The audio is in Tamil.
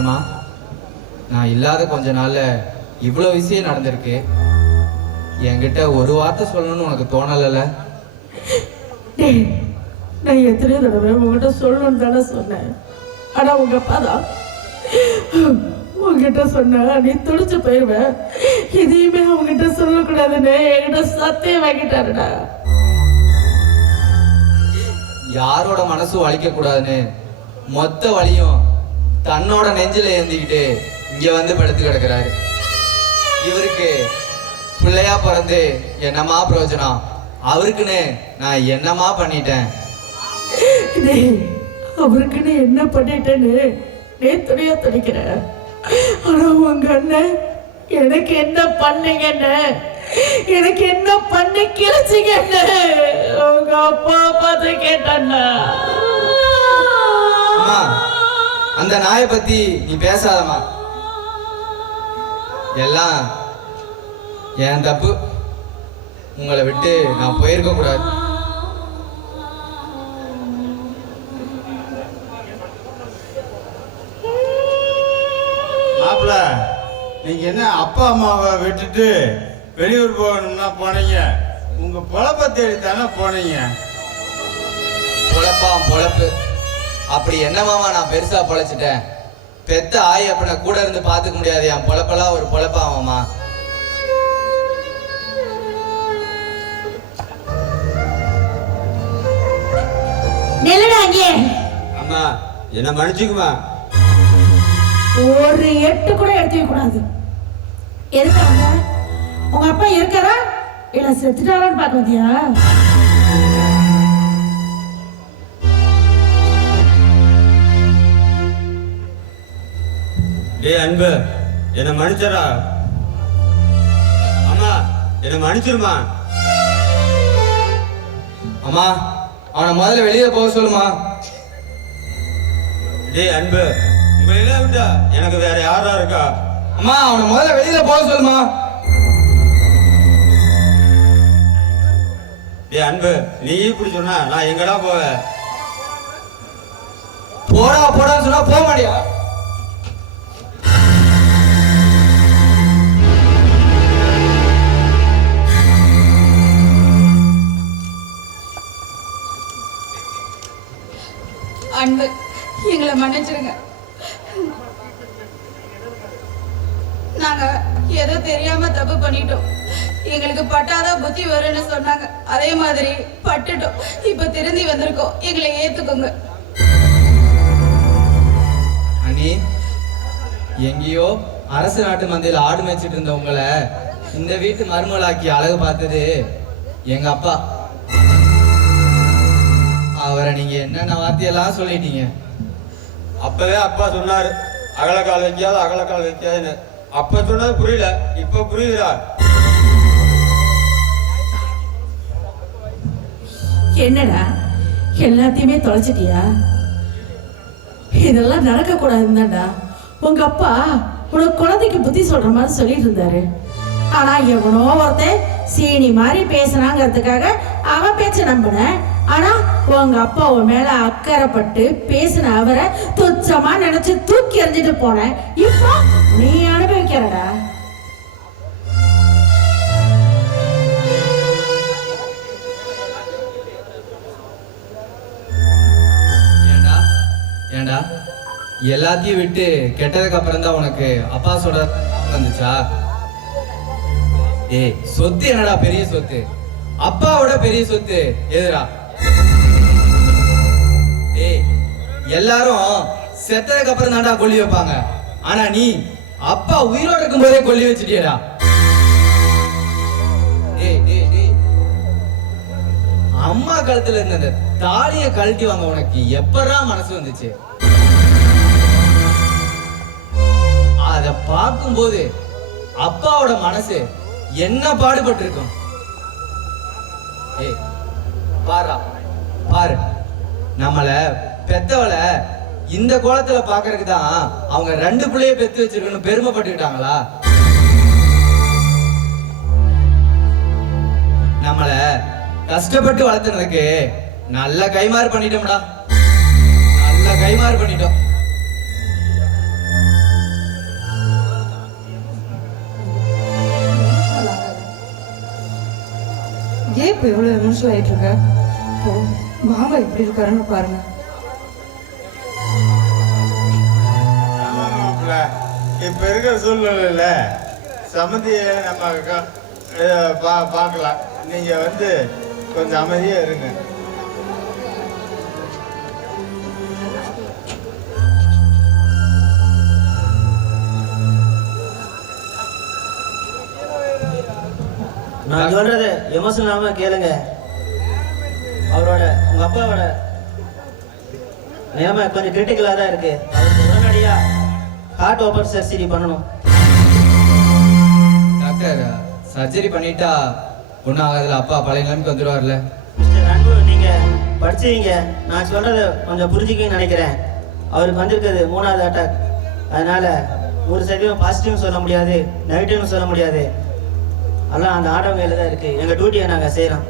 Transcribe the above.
ஏமா நான் இல்லாத கொஞ்ச நாள்ல இவ்வளோ விஷயம் நடந்திருக்கு. என்கிட்ட ஒரு வார்த்தை சொல்லணும்னு உனக்கு தோணலைல்ல? நான் எத்தனை தடவை உங்ககிட்ட சொல்லணும்னு தானே சொன்னேன். ஆனா உங்க அப்பா தான் உங்ககிட்ட சொன்ன நீ துடிச்சு போயிருவேன், இதையுமே அவங்ககிட்ட சொல்லக்கூடாதுன்னு என்கிட்ட சத்தியம் வாங்கிட்டாருடா. யாரோட மனசும் வலிக்க கூடாதுன்னு மொத்த வலியும் தன்னோட நெஞ்சில ஏந்திக்கிட்டு இங்க வந்து படுத்து கிடக்குறாரு. இவருக்கு பிள்ளையா பிறந்து என்னமா பிரயோஜனம்? அவருக்குன்னு நான் என்னமா பண்ணிட்டேன்? அவருக்குன்னு என்ன பண்ணிட்டேன்னு நீ துணியா துடிக்கிற. ஆனா உங்க அண்ணன் எனக்கு என்ன பண்ணீங்கன்னு, எனக்கு என்ன பண்ணி கிழிச்சிங்கன்னு உங்க அப்பா பார்த்து கேட்டான்னா. அந்த நாயை பத்தி நீ பேசாதம்மா. எல்லாம் என் தப்பு. உங்களை விட்டு நான் போயிருக்க கூடாது. மாப்பிள்ள, நீங்க என்ன அப்பா அம்மாவை விட்டுட்டு வெளியூர் போகணும்னா போனீங்க? உங்க பொழப்ப தேடி தானே போனீங்க. பொழப்பு அப்படி என்னமாமா நான் பெருசா பொழைச்சிட்டேன்? பெத்த ஆய் அப்ப கூட இருந்து பாத்துக்க முடியாது. என் பொழப்பெல்லாம் ஒரு பொழப்பாமாமா. அம்மா என்ன மன்னிச்சுக்குமா. ஒரு எட்டு கூட எடுத்துக்க கூடாது. எதுக்காக? உங்க அப்பா இருக்காரா இல்ல செத்துட்டாரான்னு பார்க்க வந்தியா? டேய் அன்பு, என்ன மன்னிச்சரா. அம்மா என்ன மன்னிச்சிருமா. அம்மா அவனை முதல்ல வெளியே போக சொல்லுமா. டேய் அன்பு, உங்களை விட்டா எனக்கு வேற யாரா இருக்கா? அம்மா அவனை முதல்ல வெளியில போக சொல்லுமா. டேய் அன்பு, நீ இப்படி சொன்னா நான் எங்கடா போவேன்? போடா போடான்னு சொன்னா போக மாட்டியா? அன்பு, எங்களை மன்னிச்சிருங்க. நாங்க ஏதோ தெரியாம தப்பு பண்ணிட்டோம். எங்களுக்கு பட்டாதான் புத்தி வரும்னு சொன்னாங்க. அதே மாதிரி பட்டுட்டோம். இப்ப திருந்தி வந்திருக்கோம். எங்களை ஏத்துக்கோங்க. அண்ணி, எங்கேயோ அரசு நாட்டு மந்தையில் ஆடு மேய்ச்சிட்டு இருந்த உங்களை இந்த வீட்டு மருமலாக்கி அழகு பார்த்தது எங்க அப்பா. அவரை நீங்க என்னென்ன வார்த்தையெல்லாம் சொல்லிட்டீங்க. அப்பவே அப்பா சொன்னாரு அகலக்கால் வைக்காது அகலக்கால் வைக்காதுன்னு. அப்ப சொன்னது புரியல, இப்ப புரியுதா? என்னடா எல்லாத்தையுமே தொலைச்சிட்டியா? இதெல்லாம் நடக்க கூடாதுதான்டா உங்க அப்பா உனக்கு குழந்தைக்கு புத்தி சொல்ற மாதிரி சொல்லிட்டு இருந்தாரு. ஆனா எவனோ ஒருத்தன் சீனி மாதிரி பேசினாங்கிறதுக்காக அவன் பேச்ச நம்பின. ஆனா உங்க அப்பா உன் மேல அக்கறைப்பட்டு பேசின அவரை துச்சமா நினைச்சு தூக்கி எறிஞ்சிட்டு போன. இப்போ நீ அனுபவிக்கிறடா. ஏண்டா ஏண்டா எல்லாத்தையும் விட்டு கெட்டதுக்கு அப்புறம் தான் உனக்கு அப்பா சொல்ற வந்துச்சா? ஏய், சொத்து என்னடா பெரிய சொத்து? அப்பாவோட பெரிய சொத்து எதுடா? ஏய், எல்லாரும் செத்ததுக்கு அப்புறம் தான்டா கொல்லி வைப்பாங்க. ஆனா நீ அப்பா உயிரோடு இருக்கும் போதே கொல்லி வச்சுட்டியடா. அம்மா கழுத்துல இருந்த அந்த தாலிய கழட்டி வாங்க உனக்கு எப்படா மனசு வந்துச்சு? அத பார்க்கும்போது அப்பாவோட மனசு என்ன பாடுபட்டு இருக்கும். ஏய் பாரா பாரு, நம்மள பெத்தவள இந்த கோலத்துல பாக்குறதுக்கு தான் அவங்க 2 பிள்ளைய பெத்து வச்சிருக்கணும் பெருமைப்பட்டுக்கிட்டாங்களா? நம்மள கஷ்டப்பட்டு வளர்த்துனதுக்கு நல்ல கைமாறு பண்ணிட்டோம்டா. நல்ல கைமாறு பண்ணிட்டோம். ஏன் இப்போ எவ்வளோ எமோஷனல் ஆகிட்டு இருக்க? இப்போ மாமா எப்படி இருக்காருன்னு பாருங்க. ஆமாம் மாப்பிள்ள, இப்போ இருக்கிற சூழ்நிலையில் சம்மந்தியை நம்ம பார்க்கலாம். நீங்கள் வந்து கொஞ்சம் அமைதியாக இருங்க. நான் சொல்றது எமோஷனல் இல்லாம கேளுங்க. அவரோட உங்க அப்பாவோட நிலைமை கொஞ்சம் கிரிட்டிக்கலா தான் இருக்கு. அவருக்கு உடனடியா ஹார்ட் ஓப்பன் சர்ஜரி பண்ணணும். டாக்டர், சர்ஜரி பண்ணிட்டா ஒன்றும் ஆகாதுல, அப்பா பழைய நிலைமைக்கு வந்துடுவார்ல? மிஸ்டர் அன்பு, நீங்க படிச்சீங்க, நான் சொல்றதை கொஞ்சம் புரிஞ்சுக்கன்னு நினைக்கிறேன். அவருக்கு வந்திருக்கிறது 3வது அட்டாக். அதனால 100% பாசிட்டிவ்னு சொல்ல முடியாது, நெகட்டிவ்னு சொல்ல முடியாது. எல்லாம் அந்த ஆடவங்க தான் இருக்கு. எங்க டியூட்டியை நாங்கள் செய்கிறோம்.